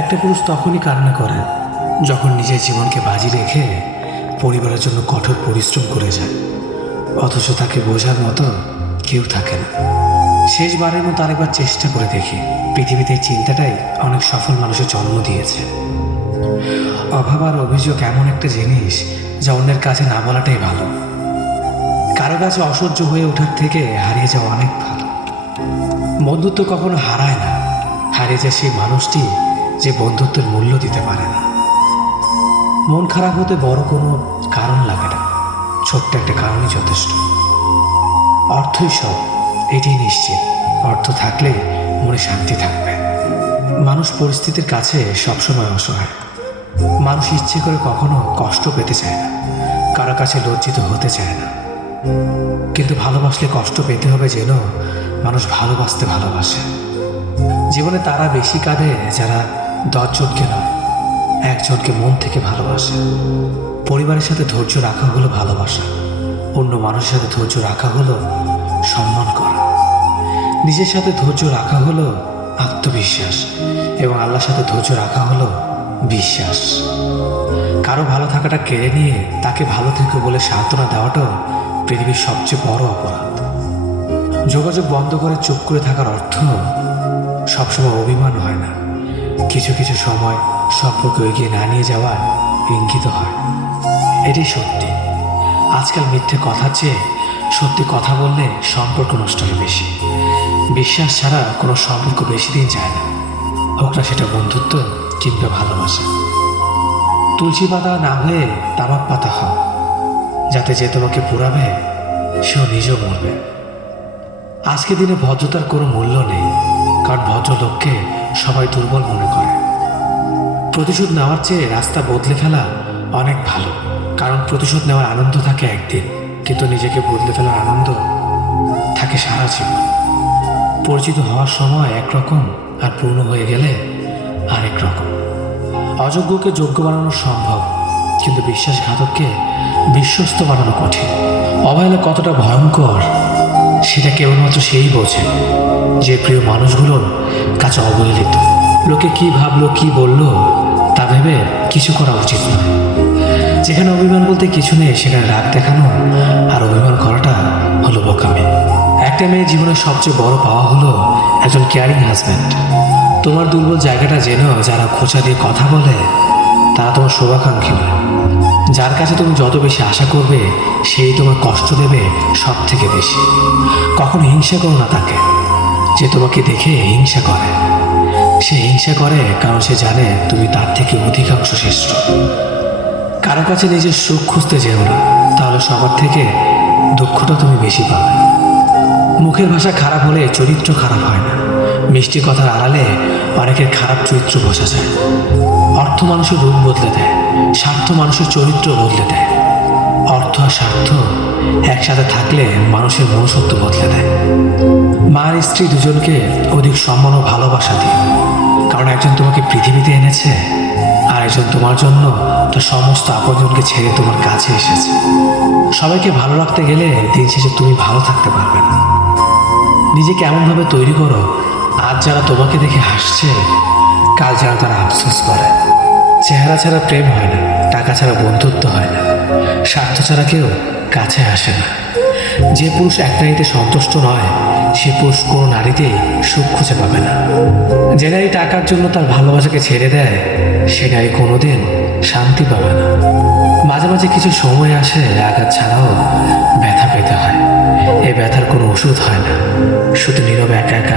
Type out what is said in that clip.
একটা পুরুষ তখনই কান্না করে যখন নিজের জীবনকে বাজি রেখে পরিবারের জন্য কঠোর পরিশ্রম করে যায়, অথচ তাকে বোঝার মতো কেউ থাকে না। শেষবারের মতো আরেকবার চেষ্টা করে দেখি। পৃথিবীতে এই চিন্তাটাই অনেক সফল মানুষের জন্ম দিয়েছে। অভাব আর অভিযোগ এমন একটা জিনিস যা অন্যের কাছে না বলাটাই ভালো। কারো কাছে অসহ্য হয়ে ওঠার থেকে হারিয়ে যাওয়া অনেক ভালো। বন্ধুত্ব কখনো হারায় না, হারিয়ে যায় সেই মানুষটি যে বন্ধুত্বের মূল্য দিতে পারে না। মন খারাপ হতে বড় কোনো কারণ লাগে না, ছোট্ট একটা কারণই যথেষ্ট। অর্থই সব, এটাই নিশ্চিত। অর্থ থাকলে মনে শান্তি থাকবে। মানুষ পরিস্থিতির কাছে সবসময় অসহায়। মানুষ ইচ্ছে করে কখনো কষ্ট পেতে চায় না, কারো কাছে লজ্জিত হতে চায় না। কিন্তু ভালোবাসলে কষ্ট পেতে হবে যেন মানুষ ভালোবাসতে ভালোবাসে। জীবনে তারা বেশি কাঁদে যারা 10 জনকে নয়, একজনকে মন থেকে ভালোবাসে। পরিবারের সাথে ধৈর্য রাখা হলো ভালোবাসা, অন্য মানুষের সাথে ধৈর্য রাখা হলো সম্মান করা। নিজের সাথে ধৈর্য রাখা হলো আত্মবিশ্বাস, এবং আল্লাহর সাথে ধৈর্য রাখা হলো বিশ্বাস। কারো ভালো থাকাটা কেড়ে নিয়ে তাকে ভালো থেকো বলে সান্ত্বনা দেওয়াটাও পৃথিবীর সবচেয়ে বড় অপরাধ। যোগাযোগ বন্ধ করে চুপ করে থাকার অর্থ সবসময় অভিমান হয় না, কিছু কিছু সময় সম্পর্ক এগিয়ে না নিয়ে যাওয়ার ইঙ্গিত হয়। এটাই সত্যি। আজকাল মিথ্যে কথার চেয়ে সত্যি কথা বললে সম্পর্ক নষ্ট হয় বেশি। বিশ্বাস ছাড়া কোনো সম্পর্ক বেশি দিন যায় না, হোক না সেটা বন্ধুত্ব কিংবা ভালোবাসা। তুলসী পাতা না হয়ে তামাক পাতা হও, যাতে যে তোমাকে পুরাবে সেও নিজেও মরবে। আজকে দিনে ভদ্রতার কোনো মূল্য নেই, কারণ ভদ্রলোককে সবাই দুর্বল মনে করে। প্রতিশোধ নেওয়ার চেয়ে রাস্তা বদলে ফেলা অনেক ভালো, কারণ প্রতিশোধ নেওয়ার আনন্দ থাকে একদিন, কিন্তু নিজেকে বদলে ফেলার আনন্দ থাকে সারা জীবন। পরিচিত হওয়ার সময় একরকম, আর পূর্ণ হয়ে গেলে আরেক রকম। অযোগ্যকে যোগ্য বানানো সম্ভব, কিন্তু বিশ্বাসঘাতককে বিশ্বস্ত বানানো কঠিন। অবহেলা কতটা ভয়ঙ্কর সেটা কেবলমাত্র সেই বোঝে যে প্রিয় মানুষগুলোর কাছে অবহেলিত। লোকে কি ভাবলো, কি বললো তা ভেবে কিছু করা উচিত নয়। যেখানে অভিমান বলতে কিছু নেই সেখানে রাগ দেখানো আর অভিমান করাটা হলো বোকামি। একটা মেয়ের জীবনের সবচেয়ে বড় পাওয়া হলো একজন কেয়ারিং হাজব্যান্ড। তোমার দুর্বল জায়গাটা জেনো যারা খোঁচা দিয়ে কথা বলে তারা তোমার শুভাকাঙ্ক্ষী নয়। যার কাছে তুমি যত বেশি আশা করবে সেই তোমার কষ্ট দেবে সব থেকে বেশি। কখনো হিংসা করো না তাকে যে তোমাকে দেখে হিংসা করে। সে হিংসা করে কারণ সে জানে তুমি তার থেকে অধিকাংশ শ্রেষ্ঠ। কারো কাছে নিজের সুখ খুঁজতে যেও না, তাহলে সবার থেকে দুঃখটা তুমি বেশি পাবে। মুখের ভাষা খারাপ হলে চরিত্র খারাপ হয় না। মিষ্টি কথার আড়ালে অনেকের খারাপ চরিত্র বোঝা যায়। অর্থ মানুষের রূপ বদলে দেয়, স্বার্থ মানুষের চরিত্র বদলে দেয়। অর্থ আর স্বার্থ একসাথে থাকলে মানুষের মনুষ্যত্ব বদলে দেয়। মা আর স্ত্রী দুজনকে অধিক সম্মান ও ভালোবাসা দিও, কারণ একজন তোমাকে পৃথিবীতে এনেছে আর একজন তোমার জন্য তার সমস্ত আপনজনকে ছেড়ে তোমার কাছে এসেছে। সবাইকে ভালো রাখতে গেলে দিন শেষে তুমি ভালো থাকতে পারবে না। নিজেকে এমনভাবে তৈরি করো আজ যারা তোমাকে দেখে হাসছে কাল যারা তারা আফসোস করে। চেহারা ছাড়া প্রেম হয় না, টাকা ছাড়া বন্ধুত্ব হয় না, স্বার্থ ছাড়া কেউ কাছে আসে না। যে পুরুষ এক নারীতে সন্তুষ্ট নয় সে পুরুষ কোনো নারীতেই সুখ খুঁজে পাবে না। যে নারী টাকার জন্য তার ভালোবাসাকে ছেড়ে দেয় সে নারী কোনোদিন শান্তি পাবে না। মাঝে মাঝে কিছু সময় আসে আঘাত ছাড়াও ব্যথা পেতে হয়। এই ব্যথার কোনো ওষুধ হয় না, শুধু নীরবে একা একা